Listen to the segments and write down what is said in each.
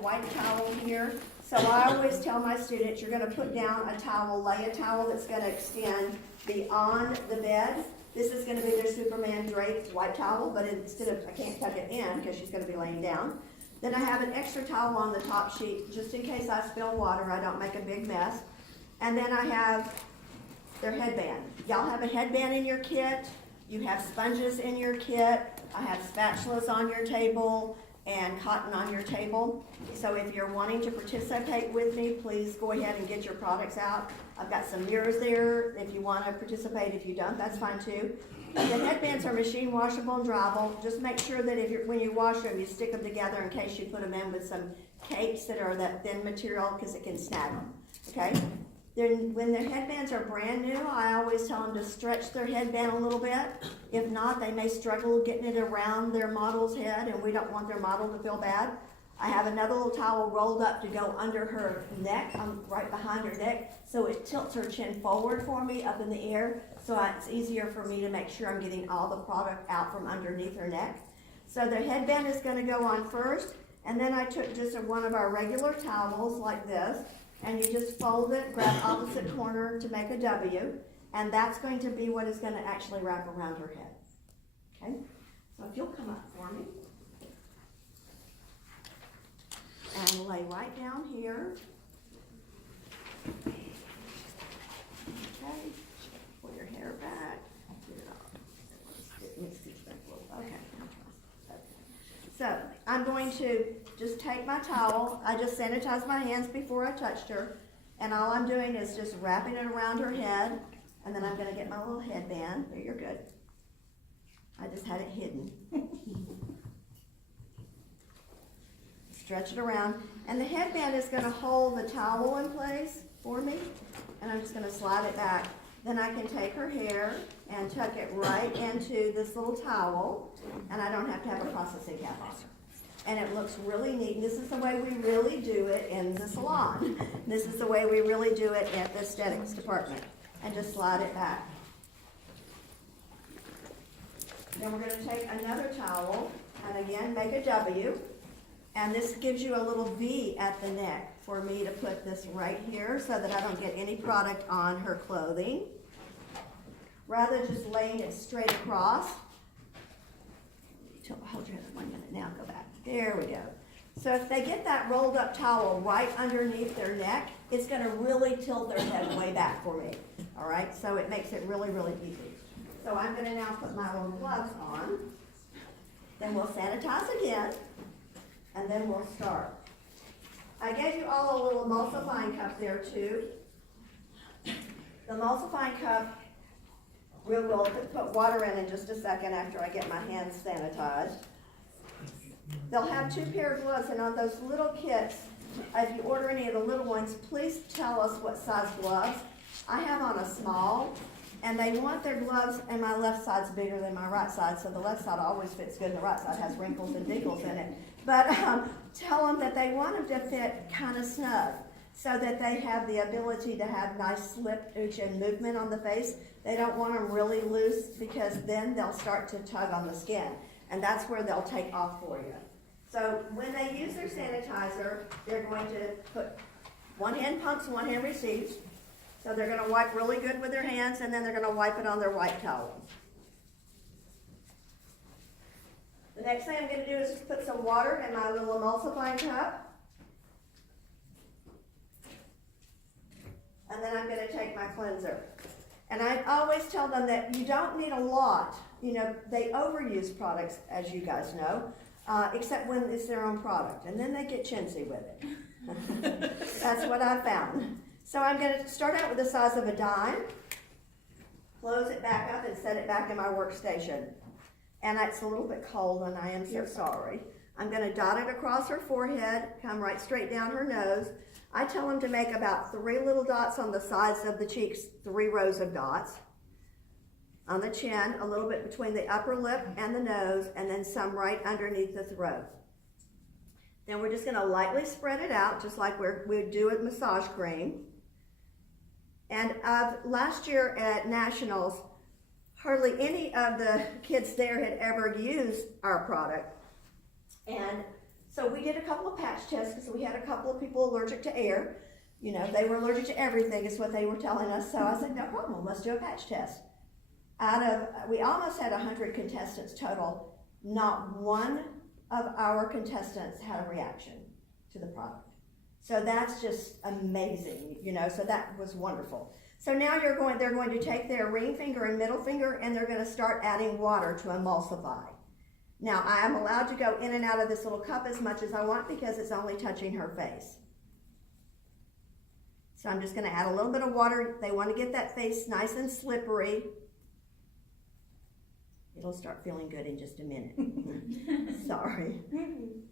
white towel here. So I always tell my students, you're gonna put down a towel, lay a towel that's gonna extend beyond the bed. This is gonna be their Superman draped white towel, but instead of, I can't tuck it in because she's gonna be laying down. Then I have an extra towel on the top sheet, just in case I spill water, I don't make a big mess. And then I have their headband. Y'all have a headband in your kit, you have sponges in your kit, I have spatulas on your table, and cotton on your table. So if you're wanting to participate with me, please go ahead and get your products out. I've got some mirrors there if you want to participate. If you don't, that's fine too. The headbands are machine washable and dryable. Just make sure that when you wash them, you stick them together in case you put them in with some capes that are that thin material because it can snag them, okay? Then when their headbands are brand new, I always tell them to stretch their headband a little bit. If not, they may struggle getting it around their model's head, and we don't want their model to feel bad. I have another little towel rolled up to go under her neck, right behind her neck, so it tilts her chin forward for me up in the air, so it's easier for me to make sure I'm getting all the product out from underneath her neck. So the headband is going to go on first, and then I took just one of our regular towels like this, and you just fold it, grab opposite corner to make a W, and that's going to be what is going to actually wrap around her head. Okay? So if you'll come up for me. And lay right down here. Okay. Pull your hair back. Get it off. Okay. So I'm going to just take my towel. I just sanitized my hands before I touched her. And all I'm doing is just wrapping it around her head. And then I'm going to get my little headband. There, you're good. I just had it hidden. Stretch it around. And the headband is going to hold the towel in place for me. And I'm just going to slide it back. Then I can take her hair and tuck it right into this little towel. And I don't have to have a processing cap on. And it looks really neat. And this is the way we really do it in the salon. This is the way we really do it at the aesthetics department. And just slide it back. Then we're going to take another towel and again make a W. And this gives you a little V at the neck for me to put this right here so that I don't get any product on her clothing. Rather just laying it straight across. Hold your head 1 minute now, go back. There we go. So if they get that rolled up towel right underneath their neck, it's going to really tilt their head way back for me. All right, so it makes it really, really easy. So I'm going to now put my little gloves on. Then we'll sanitize again. And then we'll start. I gave you all a little emulsifying cup there too. The emulsifying cup, we'll put water in just a second after I get my hands sanitized. They'll have 2 pair of gloves, and on those little kits, if you order any of the little ones, please tell us what size gloves. I have on a small, and they want their gloves, and my left side's bigger than my right side, so the left side always fits good, and the right side has wrinkles and dinkles in it. But tell them that they want them to fit kind of snug, so that they have the ability to have nice slippage and movement on the face. They don't want them really loose, because then they'll start to tug on the skin, and that's where they'll take off for you. So when they use their sanitizer, they're going to put 1 hand pumps, 1 hand receives. So they're going to wipe really good with their hands, and then they're going to wipe it on their white towel. The next thing I'm going to do is just put some water in my little emulsifying cup. And then I'm going to take my cleanser. And I always tell them that you don't need a lot. You know, they overuse products, as you guys know, except when it's their own product. And then they get chintzy with it. That's what I found. So I'm going to start out with the size of a dime, close it back up, and set it back in my workstation. And it's a little bit cold, and I am so sorry. I'm going to dot it across her forehead, come right straight down her nose. I tell them to make about 3 little dots on the sides of the cheeks, 3 rows of dots. On the chin, a little bit between the upper lip and the nose, and then some right underneath the throat. Then we're just going to lightly spread it out, just like we do with massage cream. And last year at Nationals, hardly any of the kids there had ever used our product. And So we did a couple of patch tests because we had a couple of people allergic to air. You know, they were allergic to everything is what they were telling us. So I said, no problem, let's do a patch test. We almost had 100 contestants total. Not one of our contestants had a reaction to the product. So that's just amazing, you know, so that was wonderful. So now they're going to take their ring finger and middle finger and they're going to start adding water to emulsify. Now I am allowed to go in and out of this little cup as much as I want because it's only touching her face. So I'm just going to add a little bit of water. They want to get that face nice and slippery. It'll start feeling good in just a minute. Sorry.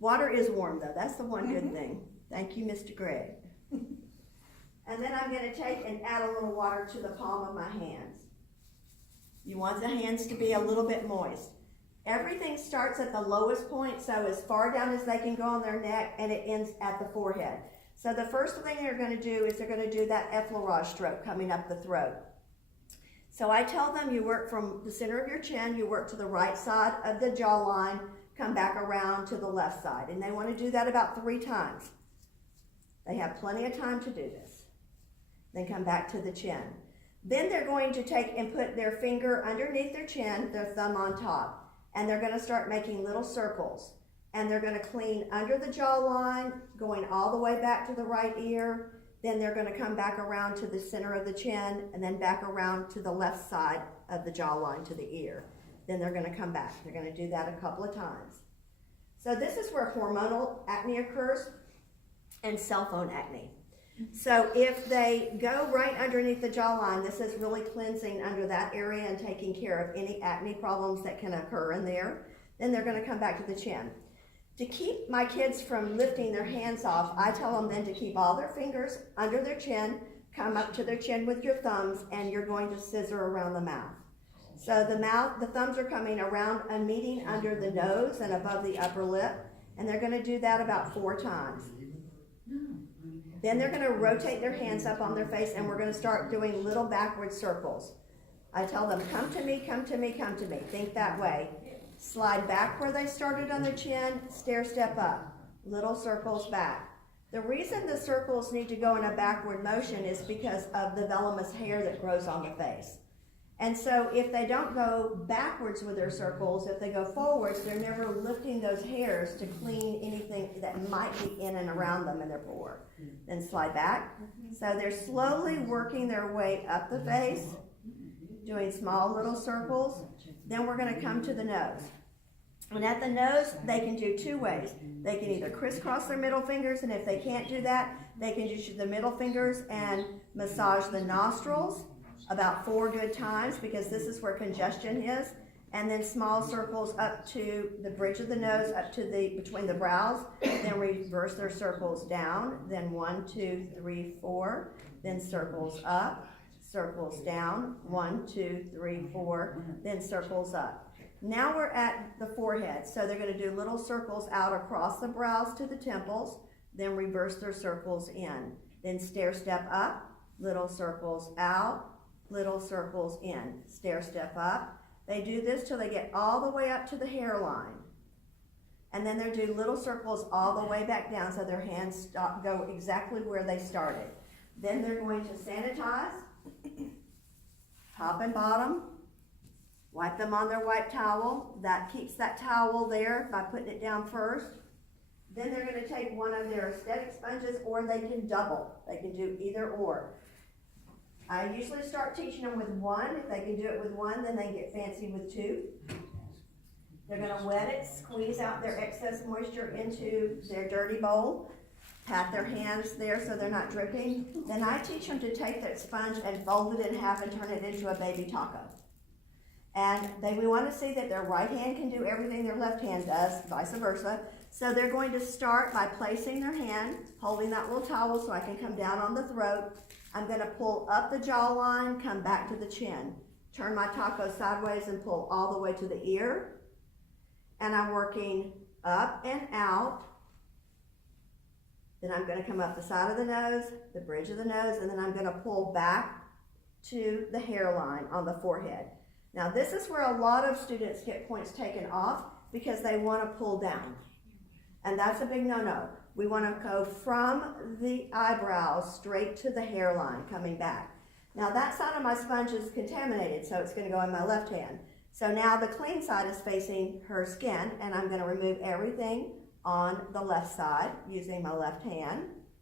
Water is warm though. That's the one good thing. Thank you, Mr. Greg. And then I'm going to take and add a little water to the palm of my hands. You want the hands to be a little bit moist. Everything starts at the lowest point, so as far down as they can go on their neck, and it ends at the forehead. So the first thing they're going to do is they're going to do that effleurage stroke coming up the throat. So I tell them you work from the center of your chin, you work to the right side of the jawline, come back around to the left side. And they want to do that about 3 times. They have plenty of time to do this. Then come back to the chin. Then they're going to take and put their finger underneath their chin, their thumb on top. And they're going to start making little circles. And they're going to clean under the jawline, going all the way back to the right ear. Then they're going to come back around to the center of the chin and then back around to the left side of the jawline to the ear. Then they're going to come back. They're going to do that a couple of times. So this is where hormonal acne occurs and cell phone acne. So if they go right underneath the jawline, this is really cleansing under that area and taking care of any acne problems that can occur in there. Then they're going to come back to the chin. To keep my kids from lifting their hands off, I tell them then to keep all their fingers under their chin, come up to their chin with your thumbs, and you're going to scissor around the mouth. So the thumbs are coming around and meeting under the nose and above the upper lip, and they're going to do that about 4 times. Then they're going to rotate their hands up on their face, and we're going to start doing little backward circles. I tell them, come to me, come to me, come to me. Think that way. Slide back where they started on their chin, stair step up. Little circles back. The reason the circles need to go in a backward motion is because of the venomous hair that grows on the face. And so if they don't go backwards with their circles, if they go forwards, they're never lifting those hairs to clean anything that might be in and around them in their pore. Then slide back. So they're slowly working their way up the face, doing small little circles. Then we're going to come to the nose. And at the nose, they can do 2 ways. They can either crisscross their middle fingers, and if they can't do that, they can use the middle fingers and massage the nostrils about 4 good times, because this is where congestion is. And then small circles up to the bridge of the nose, up to between the brows. Then reverse their circles down. Then 1, 2, 3, 4. Then circles up, circles down. 1, 2, 3, 4. Then circles up. Now we're at the forehead. So they're going to do little circles out across the brows to the temples. Then reverse their circles in. Then stair step up, little circles out, little circles in. Stair step up. They do this till they get all the way up to the hairline. And then they do little circles all the way back down so their hands go exactly where they started. Then they're going to sanitize, top and bottom, wipe them on their white towel. That keeps that towel there by putting it down first. Then they're going to take one of their aesthetic sponges, or they can double. They can do either or. I usually start teaching them with 1. If they can do it with 1, then they get fancy with 2. They're going to wet it, squeeze out their excess moisture into their dirty bowl, pat their hands there so they're not dripping. Then I teach them to take that sponge and fold it in half and turn it into a baby taco. And we want to see that their right hand can do everything their left hand does, vice versa. So they're going to start by placing their hand, holding that little towel so I can come down on the throat. I'm going to pull up the jawline, come back to the chin. Turn my taco sideways and pull all the way to the ear. And I'm working up and out. Then I'm going to come up the side of the nose, the bridge of the nose, and then I'm going to pull back to the hairline on the forehead. Now this is where a lot of students get points taken off because they want to pull down. And that's a big no-no. We wanna go from the eyebrows straight to the hairline coming back. Now that side of my sponge is contaminated, so it's gonna go in my left hand. So now the clean side is facing her skin, and I'm gonna remove everything on the left side using my left hand.